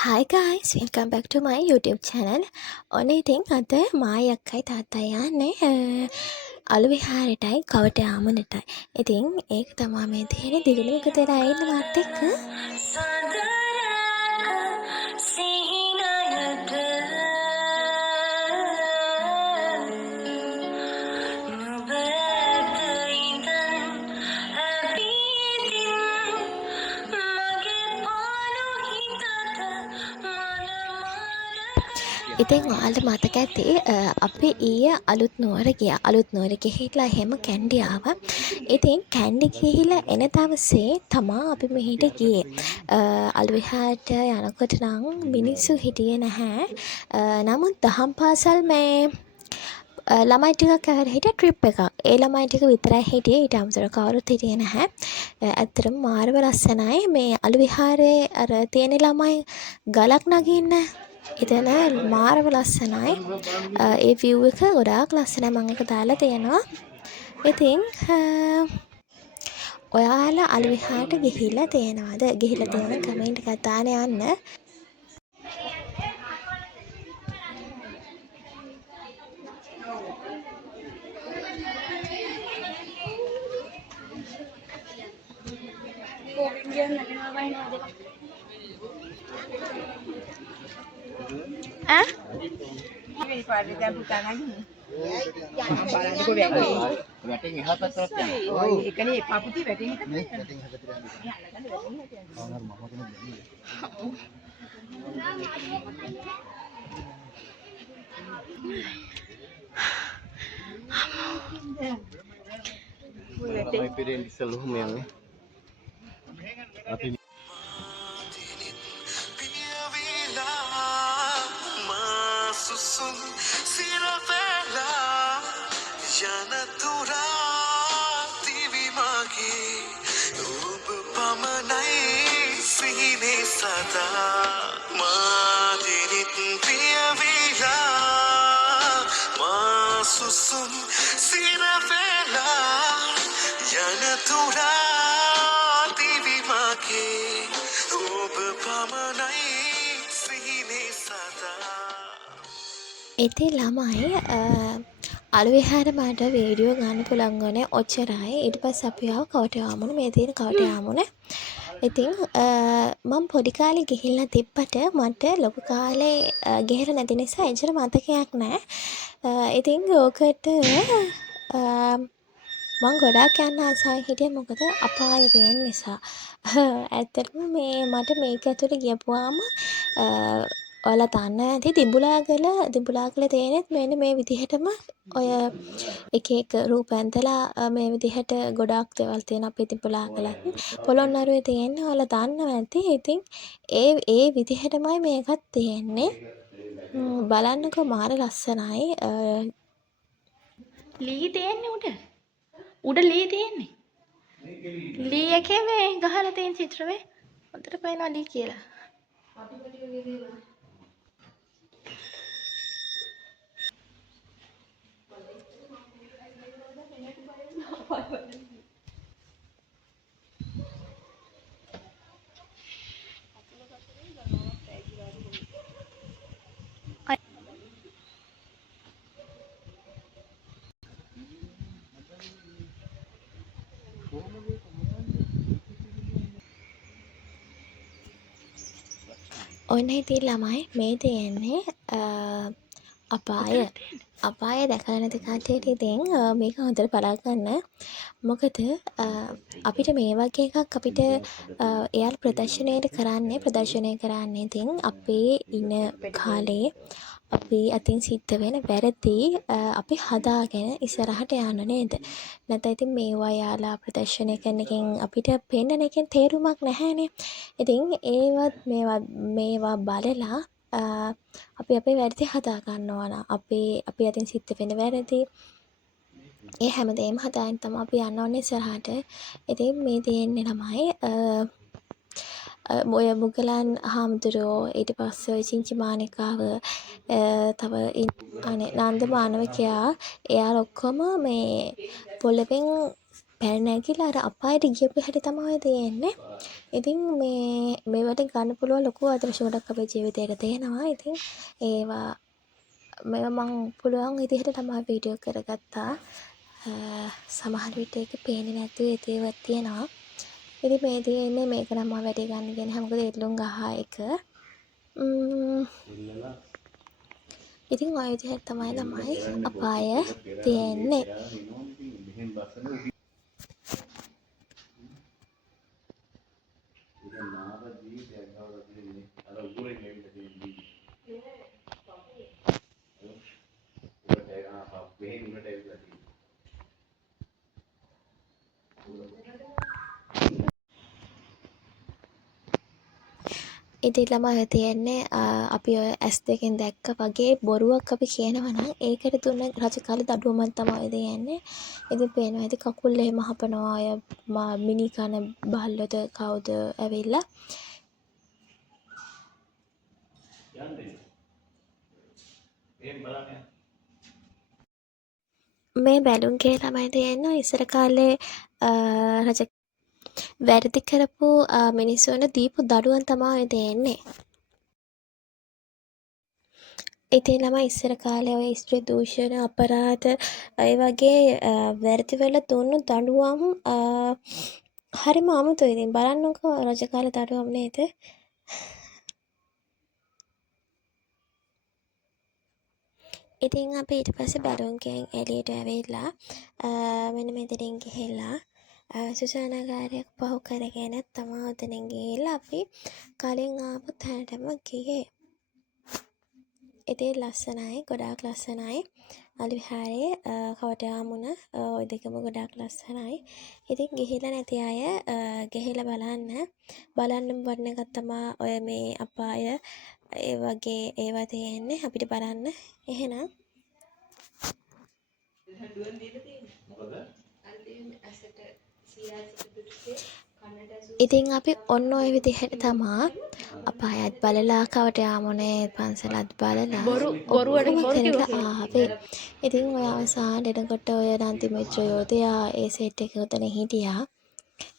Hi guys, welcome back to my YouTube channel. ඔන්න ඉතින් අද මායි අක්කයි තාත්තයි යන්නේ අලු විහාරයටයි කවට යාමනටයි. ඉතින් ඒක තමා මේ තියෙන දිගිනු එක දෙලා ඉන්න මාත් එක්ක. ඉතින් ඔයාලට මතක ඇති අපි ඊයේ අලුත් නුවර ගියා. අලුත් නුවර ගිහිල්ලා එහෙම කැන්ඩි ආවා. ඉතින් කැන්ඩි ගිහිල්ලා එන දවසේ තමා අපි මෙහෙට ගියේ. අලු විහාරට යනකොට නම් මිනිස්සු හිටියේ නැහැ. නමුත් දහම් පාසල් මේ ළමයි ටිකක් ඇවිත් හිටිය ට්‍රිප් එකක්. ඒ ළමයි ටික විතරයි හිටියේ. ඊට අමතරව කවුරුත් හිටියේ නැහැ. ඇත්තටම මාරව ලස්සනයි. මේ අලු විහාරේ අර තියෙන ළමයි ගලක් නගින්න එතන මාරව ලස්සනයි. ඒ view එක ගොඩාක් ලස්සනයි. මම ඒක දාලා තියෙනවා. ඉතින් ඔයාලා අලු විහාරට ගිහිල්ලා තියෙනවද? ගිහිල්ලා තියෙන කමෙන්ට් එකක් දාලා යන්න. Ini pada jam bukan lagi. Yang barang itu betul. Batting එහා පැත්තට යනවා. Oh, ikan ini Pak Putih batting itu. මේ batting එහා පැත්තට යනවා. Ya, kan batting itu. ආනර මම කෙනෙක් බැන්නේ. Batting. May pirin isalhum yan eh. Ati susum siravela yanatura tivi mage ob pamanai sine sada madinit piyavela ma susum siravela yanatura tivi mage ob pamanai sine sada. ඉතින් ළමයි අලු විහාර මට video ගන්න පුළුවන් වුණේ ඔච්චරයි. ඊට පස්සේ අපි ආව කවට යාමුන. මේ තියෙන කවට යාමුන. ඉතින් මම පොඩි කාලේ ගිහිල්ලා තිබ්බට මට ලොකු කාලේ ගිහිල්ලා නැති නිසා එච්චර මතකයක් නැහැ. ඉතින් ඕකට මම ගොඩාක් යන්න ආසයි හිටියේ මොකද අපාය තියෙන නිසා. ඇත්තටම මේ මට මේක ඇතුලේ ගියපුවාම ඔයාලා දන්න ඇති දිඹුලාගල තියෙනෙත් මෙන්න මේ විදිහටම ඔය එක එක රූප ඇඳලා මේ විදිහට ගොඩාක් දේවල් තියෙන අපේ දිඹුලාගලත් පොළොන්නරුවේ තියෙන්නේ ඔයාලා දන්නවා ඇති. ඉතින් ඒ විදිහටමයි මේකත් තියෙන්නේ. බලන්නකෝ මාර ලස්සනයි. ලී තියෙන්නේ උඩ ලී තියෙන්නේ. ලී එකේ මේ ගහලා තියෙන චිත්‍රවේ හොඳට පේනවා ලී කියලා. ඔන්න ඉතින් ළමයි මේ තියෙන්නේ අපාය දැකලා නැති කට්ටියට ඉතින් මේක හොඳට බලා ගන්න. මොකද අපිට මේ වගේ එකක් අපිට එයාලා ප්‍රදර්ශනය කරන්නේ ඉතින් අපේ ඉන කාලේ අපි අතින් සිද්ධ වෙන වැරදි අපි හදාගෙන ඉස්සරහට යන්න නේද? නැත්නම් ඉතින් මේවා යාලා ප්‍රදර්ශනය කරන එකෙන් අපිට පෙන්නන එකෙන් තේරුමක් නැහැනේ. ඉතින් මේවා බලලා අපි අපේ වැරදි හදා ගන්නවා නම් අපි අතින් සිද්ධ වෙන වැරදි ඒ හැමදේම හදාගෙන තමයි අපි යන්න ඕනේ ඉස්සරහට. ඉතින් මේ තියෙන්නේ ළමයි ඔය මුගලන් හාමුදුරුවෝ ඊට පස්සේ ඔය චිංචි මානිකාව තව අනේ නන්ද මානවකයා එයාලා ඔක්කොම මේ පොළවෙන් පැන නැගිලා අර අපායට ගියපු හැටි තමයි තියෙන්නේ. ඉතින් මේවට ගන්න පුළුවන් ලොකු ආදර්ශ ගොඩක් අපේ ජීවිතේට තියෙනවා. ඉතින් ඒවා මේවා මං පුළුවන් විදිහට තමයි වීඩියෝ කරගත්තා. සමහර විට ඒක පේන්නේ නැතුව ඒ දේවල් තියෙනවා. ඉතින් මේ තියෙන්නේ මේක නම් මම වැඩි ගන්න ගියේ නැහැ. මොකද එල්ලුම් ගහ එක. ඉතින් ඔය විදිහට තමයි ළමයි අපාය තියෙන්නේ. ඉතින් ළමයි ඔය තියෙන්නේ අපි ඔය S2 දැක්ක වගේ බොරුවක් අපි කියනවා නම් ඒකට දුන්න රජකාලේ දඩුවමක් තමයි තියෙන්නේ. ඉතින් පේනවා ඇති කකුල් එහෙම හපනවා අය මිනි කන බල්ලද කවුද ඇවිල්ලා. මේ බැලුම් ගේ ළමයි තියෙන්නේ ඉස්සර කාලේ රජ වැරදි කරපු මිනිස්සුන්ට දීපු දඩුවම් තමයි තියෙන්නේ. ඉතින් ළමයි ඉස්සර කාලේ ඔය ස්ත්‍රී දූෂණ අපරාධ ඒ වගේ වැරදි වල දුන්නු දඬුවම් හරිම අමුතුයි. ඉතින් බලන්නකෝ රජ කාලේ දඬුවම් නේද? ඉතින් අපි ඊට පස්සේ බැලුම් ගෙන් එළියට ඇවිල්ලා මෙන්න මෙතනින් ගිහිල්ලා සුසානාගාරයක් පහු කරගෙන තමයි උතනින් ගිහිල්ලා අපි කලින් ආපු තැනටම ගියේ. ඉතින් ලස්සනයි, ගොඩාක් ලස්සනයි. අලි විහාරේ කවටයාමුණ ওই දෙකම ගොඩාක් ලස්සනයි. ඉතින් ගිහිල්ලා නැති අය ගිහිල්ලා බලන්න වටින එකක් තමයි ඔය මේ අපාය ඒ වගේ ඒවා තියෙන්නේ අපිට බලන්න. එහෙනම් ඉතින් අපි ඔන්න ඔය විදිහට තමා අපායත් බලලා කවටයාමුනේ පන්සලත් බලලා බොරුවට ඔක්කොම බොරු කරලා කිව්වා. ආවේ. ඉතින් ඔය අවසානට එනකොට ඔය නන්දි මිත්‍රයෝදයා ඒ සෙට් එක උතන හිටියා.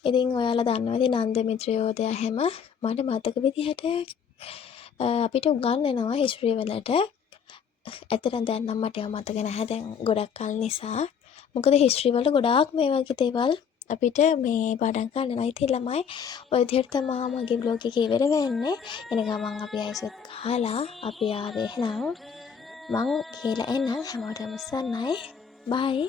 ඉතින් ඔයාලා දන්නවා ඉතින් නන්දි මිත්‍රයෝදයා හැම මට මතක විදිහට අපිට උගන්වනවා හිස්ටරි වලට. ඇත්තටම දැන් නම් මට ඒවා මතක නැහැ දැන් ගොඩක් කල නිසා. මොකද හිස්ටරි වල ගොඩාක් මේ වගේ දේවල් අපිට මේ පාඩම් ගන්නවා. ඉතින් ළමයි ඔය විදිහට තමයි මගේ බ්ලොග් එක ඉවර වෙන්නේ. එන ගමන් අපි අයිසොත් කාලා අපි ආවේ එහෙනම් මං කියලා එන්න හැමෝටම සන්නයි. බයි.